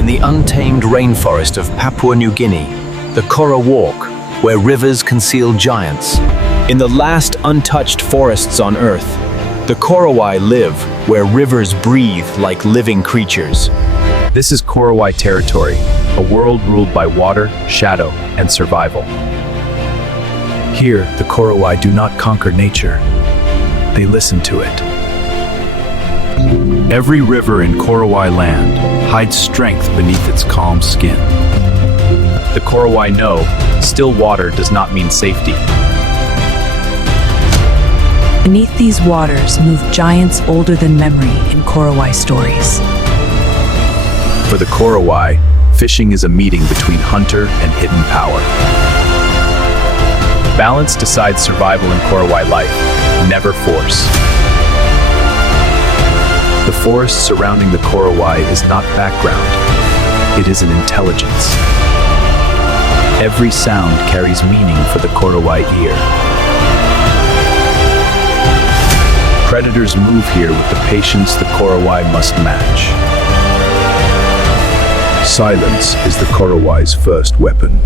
In the untamed rainforest of Papua New Guinea, the Korowai walk, where rivers conceal giants. In the last untouched forests on Earth, the Korowai live where rivers breathe like living creatures. This is Korowai territory, a world ruled by water, shadow, and survival. Here, the Korowai do not conquer nature. They listen to it. Every river in Korowai land hides strength beneath its calm skin. The Korowai know still water does not mean safety. Beneath these waters move giants older than memory in Korowai stories. For the Korowai, fishing is a meeting between hunter and hidden power. Balance decides survival in Korowai life, never force. The forest surrounding the Korowai is not background, it is an intelligence. Every sound carries meaning for the Korowai ear. Predators move here with the patience the Korowai must match. Silence is the Korowai's first weapon.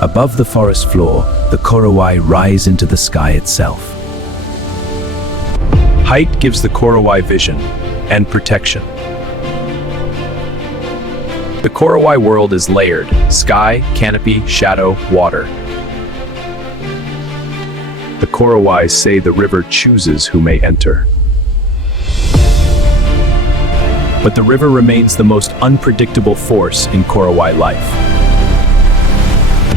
Above the forest floor, the Korowai rise into the sky itself. Height gives the Korowai vision and protection. The Korowai world is layered: sky, canopy, shadow, water. The Korowai say the river chooses who may enter. But the river remains the most unpredictable force in Korowai life.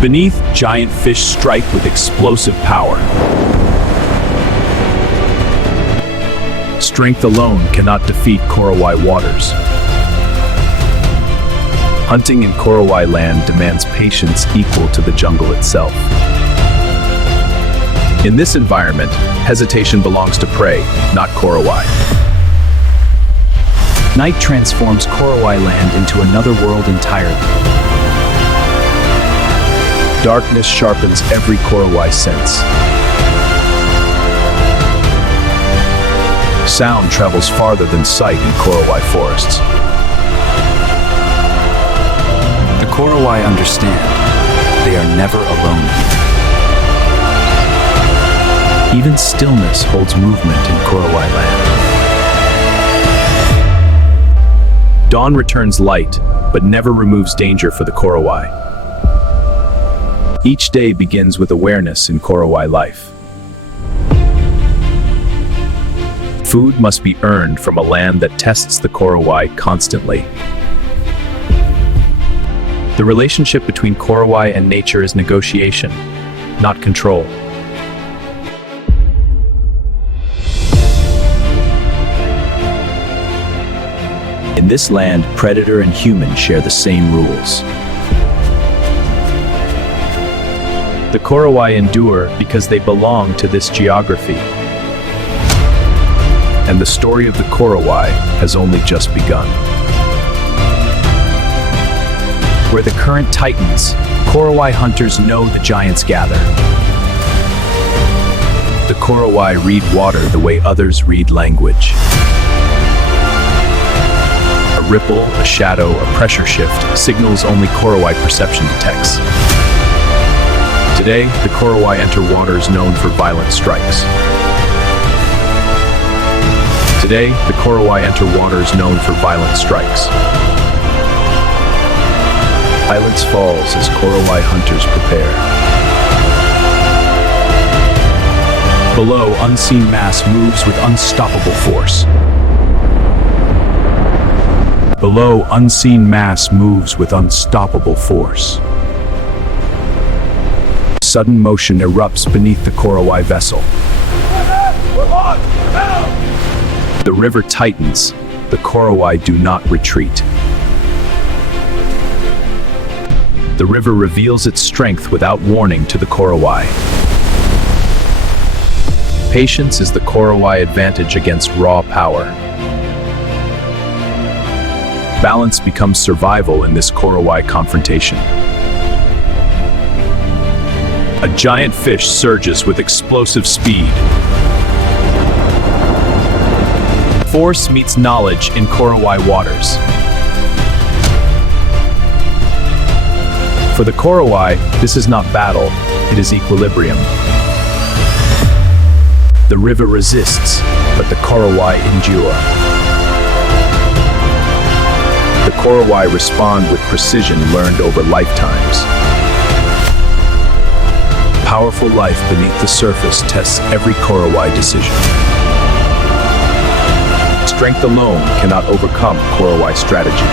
Beneath, giant fish strike with explosive power. Strength alone cannot defeat Korowai waters. Hunting in Korowai land demands patience equal to the jungle itself. In this environment, hesitation belongs to prey, not Korowai. Night transforms Korowai land into another world entirely. Darkness sharpens every Korowai sense. Sound travels farther than sight in Korowai forests. The Korowai understand they are never alone here. Even stillness holds movement in Korowai land. Dawn returns light, but never removes danger for the Korowai. Each day begins with awareness in Korowai life. Food must be earned from a land that tests the Korowai constantly. The relationship between Korowai and nature is negotiation, not control. In this land, predator and human share the same rules. The Korowai endure because they belong to this geography. And the story of the Korowai has only just begun. Where the current tightens, Korowai hunters know the giants gather. The Korowai read water the way others read language. A ripple, a shadow, a pressure shift signals only Korowai perception detects. Today, the Korowai enter waters known for violent strikes. Today, the Korowai enter waters known for violent strikes. Silence falls as Korowai hunters prepare. Below, unseen mass moves with unstoppable force. Below, unseen mass moves with unstoppable force. Sudden motion erupts beneath the Korowai vessel. The river tightens. The Korowai do not retreat. The river reveals its strength without warning to the Korowai. Patience is the Korowai advantage against raw power. Balance becomes survival in this Korowai confrontation. A giant fish surges with explosive speed. Force meets knowledge in Korowai waters. For the Korowai, this is not battle, it is equilibrium. The river resists, but the Korowai endure. The Korowai respond with precision learned over lifetimes. Powerful life beneath the surface tests every Korowai decision. Strength alone cannot overcome Korowai strategy.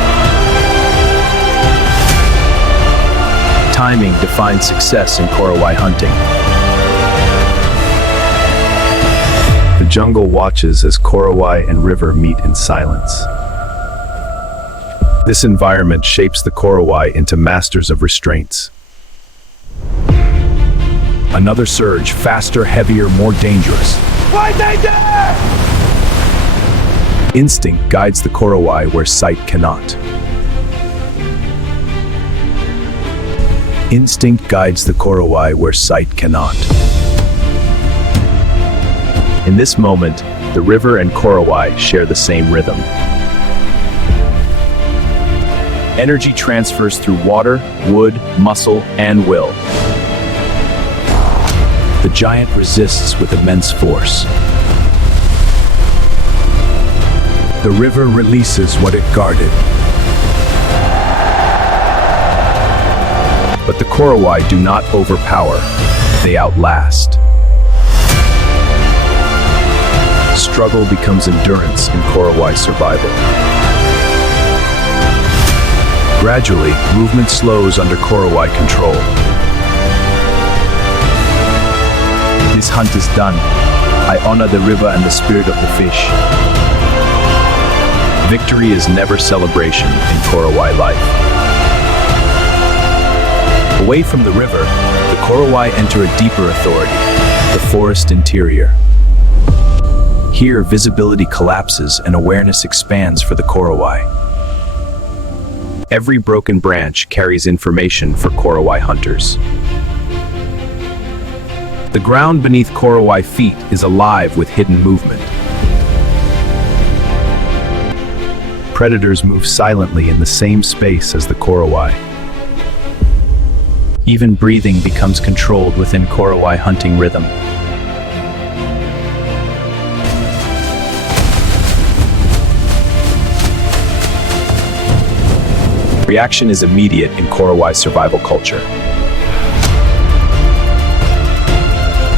Timing defines success in Korowai hunting. The jungle watches as Korowai and river meet in silence. This environment shapes the Korowai into masters of restraints. Another surge, faster, heavier, more dangerous. Why danger? Instinct guides the Korowai where sight cannot. Instinct guides the Korowai where sight cannot. In this moment, the river and Korowai share the same rhythm. Energy transfers through water, wood, muscle, and will. The giant resists with immense force. The river releases what it guarded. But the Korowai do not overpower, they outlast. Struggle becomes endurance in Korowai survival. Gradually, movement slows under Korowai control. This hunt is done. I honor the river and the spirit of the fish. Victory is never celebration in Korowai life. Away from the river, the Korowai enter a deeper authority, the forest interior. Here, visibility collapses and awareness expands for the Korowai. Every broken branch carries information for Korowai hunters. The ground beneath Korowai feet is alive with hidden movement. Predators move silently in the same space as the Korowai. Even breathing becomes controlled within Korowai hunting rhythm. Reaction is immediate in Korowai survival culture.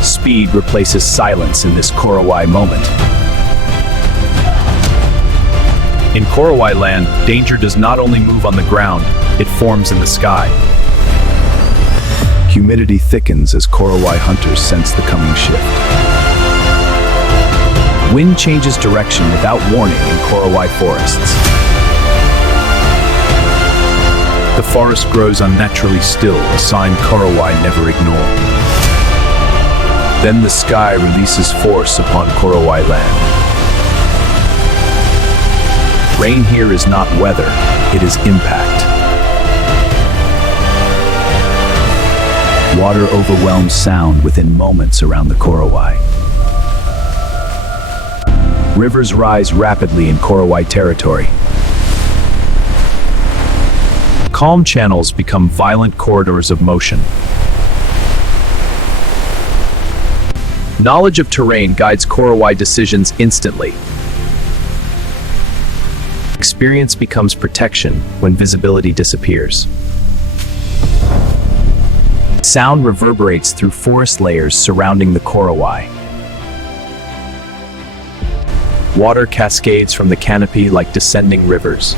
Speed replaces silence in this Korowai moment. In Korowai land, danger does not only move on the ground, it forms in the sky. Humidity thickens as Korowai hunters sense the coming shift. Wind changes direction without warning in Korowai forests. The forest grows unnaturally still, a sign Korowai never ignore. Then the sky releases force upon Korowai land. Rain here is not weather, it is impact. Water overwhelms sound within moments around the Korowai. Rivers rise rapidly in Korowai territory. Calm channels become violent corridors of motion. Knowledge of terrain guides Korowai decisions instantly. Experience becomes protection when visibility disappears. Sound reverberates through forest layers surrounding the Korowai. Water cascades from the canopy like descending rivers.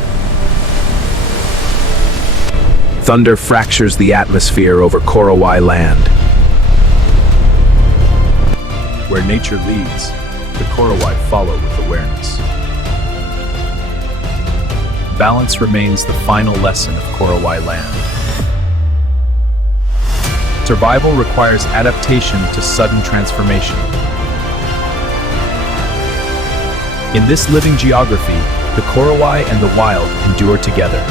Thunder fractures the atmosphere over Korowai land. Where nature leads, the Korowai follow with awareness. Balance remains the final lesson of Korowai land. Survival requires adaptation to sudden transformation. In this living geography, the Korowai and the wild endure together.